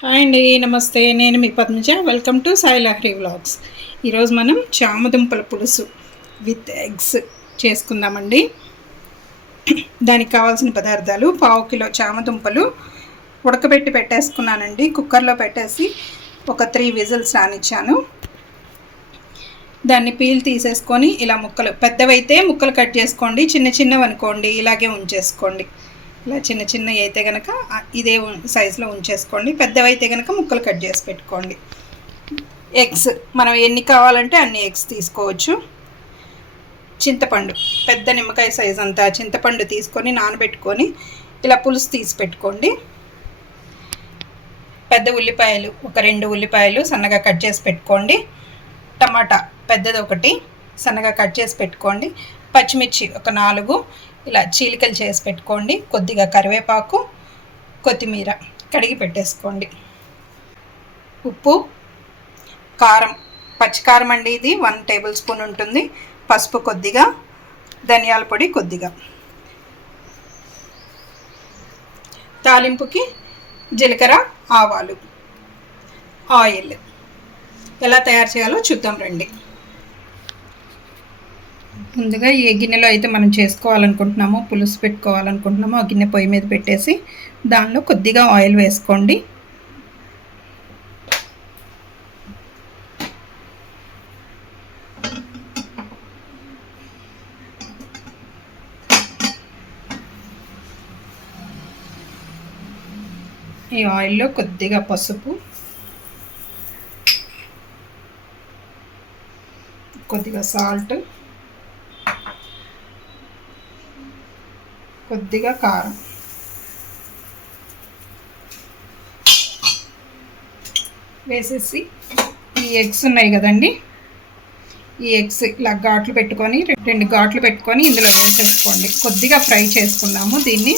Hi అండి, నమస్తే. నేను మీ Padmaja. Welcome to Sai Lahari vlogs. ఈరోజు మనం చామదుంపల పులుసు విత్ ఎగ్స్ చేసుకుందామండి. దానికి కావాల్సిన పదార్థాలు: పావు కిలో చామదుంపలు ఉడకబెట్టి పెట్టేసుకున్నానండి. కుక్కర్లో పెట్టేసి ఒక 3 విజిల్స్ రానిచ్చాను. దాన్ని పీల్ తీసేసుకొని ఇలా ముక్కలు, పెద్దవైతే ముక్కలు కట్ చేసుకోండి, చిన్న చిన్నవి అనుకోండి ఇలాగే ఉంచేసుకోండి. ఇలా చిన్న చిన్నవి అయితే కనుక ఇదే సైజులో ఉంచేసుకోండి, పెద్దవైతే కనుక ముక్కలు కట్ చేసి పెట్టుకోండి. ఎగ్స్ మనం ఎన్ని కావాలంటే అన్ని ఎగ్స్ తీసుకోవచ్చు. చింతపండు, పెద్ద నిమ్మకాయ సైజ్ అంతా చింతపండు తీసుకొని నానబెట్టుకొని ఇలా పులుసు తీసి పెట్టుకోండి. పెద్ద ఉల్లిపాయలు ఒక 2 ఉల్లిపాయలు సన్నగా కట్ చేసి పెట్టుకోండి. టమాటా పెద్దది ఒకటి సన్నగా కట్ చేసి పెట్టుకోండి. పచ్చిమిర్చి ఒక 4 ఇలా చీలికలు చేసి పెట్టుకోండి. కొద్దిగా కరివేపాకు, కొత్తిమీర కడిగి పెట్టేసుకోండి. ఉప్పు, కారం, పచ్చికారం అండి ఇది 1 టేబుల్ స్పూన్ ఉంటుంది. పసుపు కొద్దిగా, ధనియాల పొడి కొద్దిగా. తాలింపుకి జీలకర్ర, ఆవాలు, ఆయిల్. ఎలా తయారు చేయాలో చూద్దాం రండి. ముందుగా ఏ గిన్నెలో అయితే మనం చేసుకోవాలనుకుంటున్నామో, పులుసు పెట్టుకోవాలనుకుంటున్నామో ఆ గిన్నె పొయ్యి మీద పెట్టేసి దానిలో కొద్దిగా ఆయిల్ వేసుకోండి. ఈ ఆయిల్లో కొద్దిగా పసుపు, కొద్దిగా సాల్ట్, కొద్దిగా కారం వేసేసి ఈ ఎగ్స్ ఉన్నాయి కదండి, ఈ ఎగ్స్ ఇలా ఘాట్లు పెట్టుకొని 2 ఘాట్లు పెట్టుకొని ఇందులో వేసేసుకోండి. కొద్దిగా ఫ్రై చేసుకుందాము దీన్ని.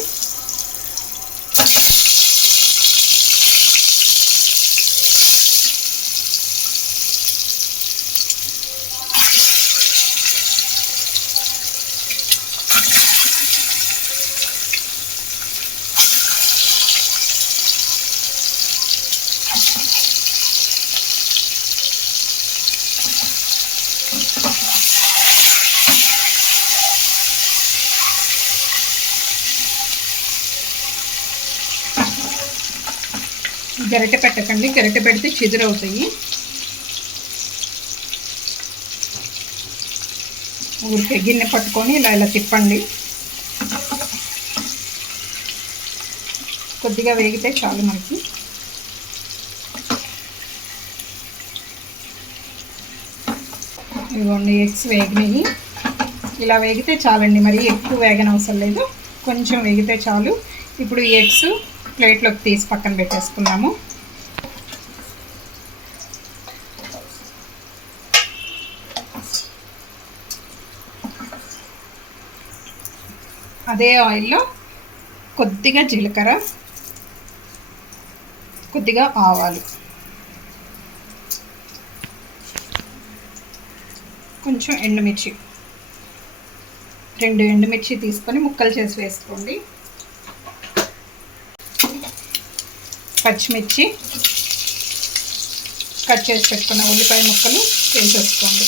గరిటె పెట్టకండి, గరిటె పెడితే చిదురవుతాయి. ఊరికే గిన్నె పట్టుకొని ఇలా ఇలా తిప్పండి. కొద్దిగా వేగితే చాలు మనకి. ఇదిగోండి ఎగ్స్ వేగినాయి. ఇలా వేగితే చాలండి, మరి ఎక్కువ వేగనవసరం లేదు, కొంచెం వేగితే చాలు. ఇప్పుడు ఈ ఎగ్స్ ప్లేట్లోకి తీసి పక్కన పెట్టేసుకున్నాము. అదే ఆయిల్లో కొద్దిగా జీలకర్ర, కొద్దిగా ఆవాలు, కొంచెం ఎండుమిర్చి, 2 ఎండుమిర్చి తీసుకొని ముక్కలు చేసి వేసుకోండి. పచ్చిమిర్చి, కట్ చేసి పెట్టుకున్న ఉల్లిపాయ ముక్కలు వేసేసుకోండి.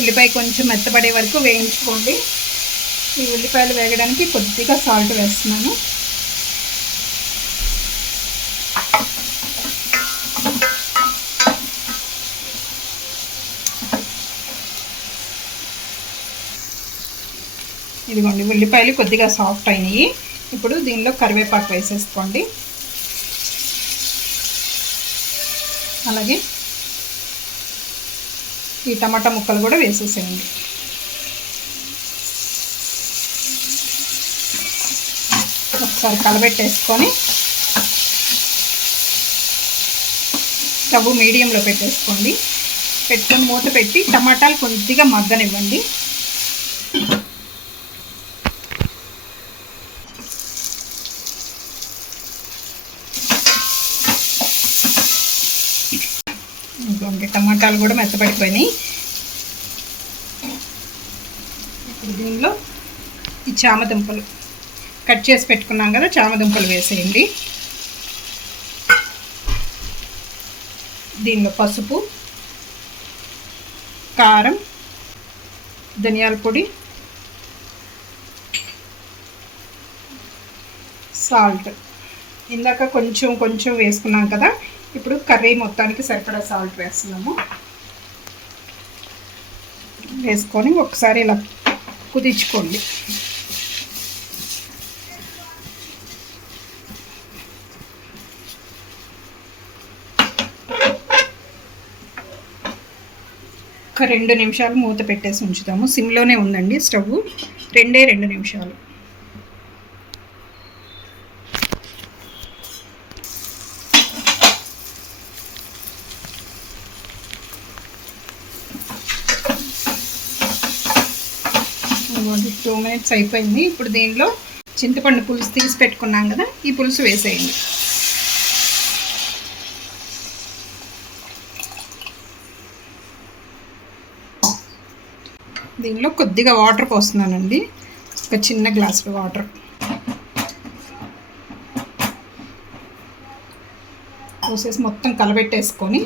ఉల్లిపాయ కొంచెం మెత్తపడే వరకు వేయించుకోండి. ఈ ఉల్లిపాయలు వేగడానికి కొద్దిగా సాల్ట్ వేస్తున్నాను. ఇదిగోండి ఉల్లిపాయలు కొద్దిగా సాఫ్ట్ అయినాయి. ఇప్పుడు దీనిలో కరివేపాకు వేసేసుకోండి. అలాగే ఈ టమాటా ముక్కలు కూడా వేసేసేయండి. ఒకసారి కలబెట్టేసుకొని స్టవ్ మీడియంలో పెట్టేసుకోండి. పెట్టుకొని మూత పెట్టి టమాటాలు కొద్దిగా మగ్గనివ్వండి. ఇంకొంటే టమాటాలు కూడా మెత్తపడిపోయినాయి. ఇప్పుడు దీనిలో ఈ చామదుంపలు కట్ చేసి పెట్టుకున్నాం కదా, చామదుంపలు వేసేయండి. దీనిలో పసుపు, కారం, ధనియాల పొడి, సాల్ట్. ఇందాక కొంచెం కొంచెం వేసుకున్నాం కదా, ఇప్పుడు కర్రీ మొత్తానికి సరిపడా సాల్ట్ వేస్తున్నాము. వేసుకొని ఒకసారి ఇలా కుదించుకోండి. ఒక 2 నిమిషాలు మూత పెట్టేసి ఉంచుతాము. సిమ్లోనే ఉందండి స్టవ్. 2 నిమిషాలు. ఒక 2 మినిట్స్ అయిపోయింది. ఇప్పుడు దీనిలో చింతపండు పులుసు తీసి పెట్టుకున్నాం కదా, ఈ పులుసు వేసేయండి. దీనిలో కొద్దిగా వాటర్ పోస్తున్నానండి, ఒక చిన్న గ్లాసులో వాటర్. పోసేసి మొత్తం కలబెట్టేసుకొని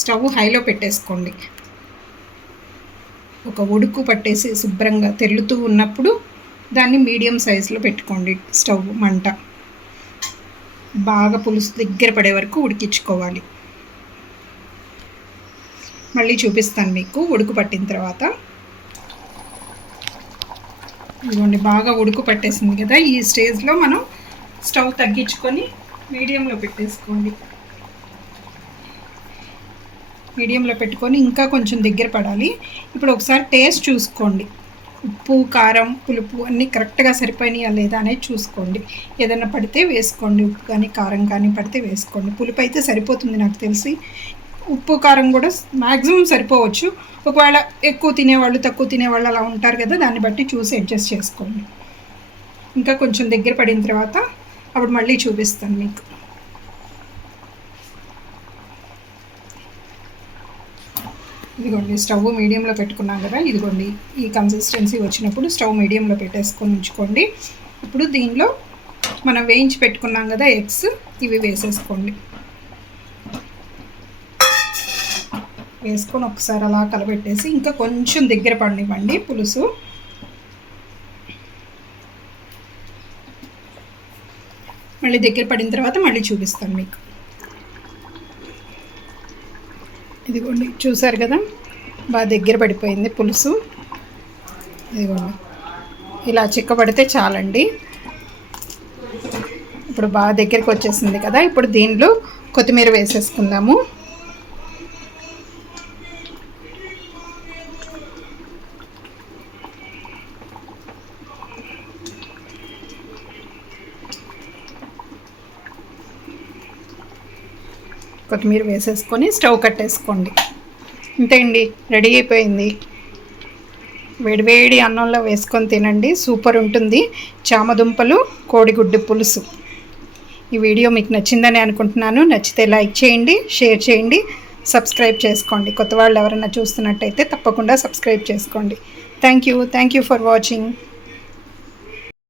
స్టవ్ హైలో పెట్టేసుకోండి. ఒక ఉడుకు పట్టేసి శుభ్రంగా తెల్లుతూ ఉన్నప్పుడు దాన్ని మీడియం సైజులో పెట్టుకోండి. స్టవ్ మంట బాగా పులుసు దగ్గర పడే వరకు ఉడికించుకోవాలి. మళ్ళీ చూపిస్తాను మీకు ఉడుకు పట్టిన తర్వాత. ఇదిగోండి, బాగా ఉడుకు పట్టేసింది కదా. ఈ స్టేజ్లో మనం స్టవ్ తగ్గించుకొని మీడియంలో పెట్టేసుకోండి. మీడియంలో పెట్టుకొని ఇంకా కొంచెం దగ్గర పడాలి. ఇప్పుడు ఒకసారి టేస్ట్ చూసుకోండి. ఉప్పు, కారం, పులుపు అన్నీ కరెక్ట్గా సరిపోయినాయా లేదా అనేది చూసుకోండి. ఏదైనా పడితే వేసుకోండి. ఉప్పు కానీ కారం కానీ పడితే వేసుకోండి. పులుపు అయితే సరిపోతుంది నాకు తెలిసి. ఉప్పు కారం కూడా మ్యాక్సిమం సరిపోవచ్చు. ఒకవేళ ఎక్కువ తినేవాళ్ళు తక్కువ తినేవాళ్ళు అలా ఉంటారు కదా, దాన్ని బట్టి చూసి అడ్జస్ట్ చేసుకోండి. ఇంకా కొంచెం దగ్గర పడిన తర్వాత అప్పుడు మళ్ళీ చూపిస్తాను మీకు. ఇదిగోండి, స్టవ్ మీడియంలో పెట్టుకున్నాం కదా. ఇదిగోండి, ఈ కన్సిస్టెన్సీ వచ్చినప్పుడు స్టవ్ మీడియంలో పెట్టేసుకొని ఉంచుకోండి. ఇప్పుడు దీనిలో మనం వేయించి పెట్టుకున్నాం కదా ఎగ్స్, ఇవి వేసేసుకోండి. వేసుకొని ఒకసారి అలా కలబెట్టేసి ఇంకా కొంచెం దగ్గర పడినివ్వండి పులుసు. మళ్ళీ దగ్గర పడిన తర్వాత మళ్ళీ చూపిస్తాను మీకు. ఇదిగోండి, చూసారు కదా, బాగా దగ్గర పడిపోయింది పులుసు. ఇదిగోండి, ఇలా చిక్కబడితే చాలండి. ఇప్పుడు బాగా దగ్గరికి వచ్చేసింది కదా. ఇప్పుడు దీనిలో కొత్తిమీర వేసేసుకుందాము. కొత్తిమీర వేసేసుకొని స్టవ్ కట్టేసుకోండి. అంతే అండి, రెడీ అయిపోయింది. వేడివేడి అన్నంలో వేసుకొని తినండి, సూపర్ ఉంటుంది. చామదుంపలు కోడిగుడ్డు పులుసు. ఈ వీడియో మీకు నచ్చిందని అనుకుంటున్నాను. నచ్చితే లైక్ చేయండి, షేర్ చేయండి, సబ్స్క్రైబ్ చేసుకోండి. కొత్త వాళ్ళు ఎవరైనా చూస్తున్నట్టయితే తప్పకుండా సబ్స్క్రైబ్ చేసుకోండి. Thank you for watching.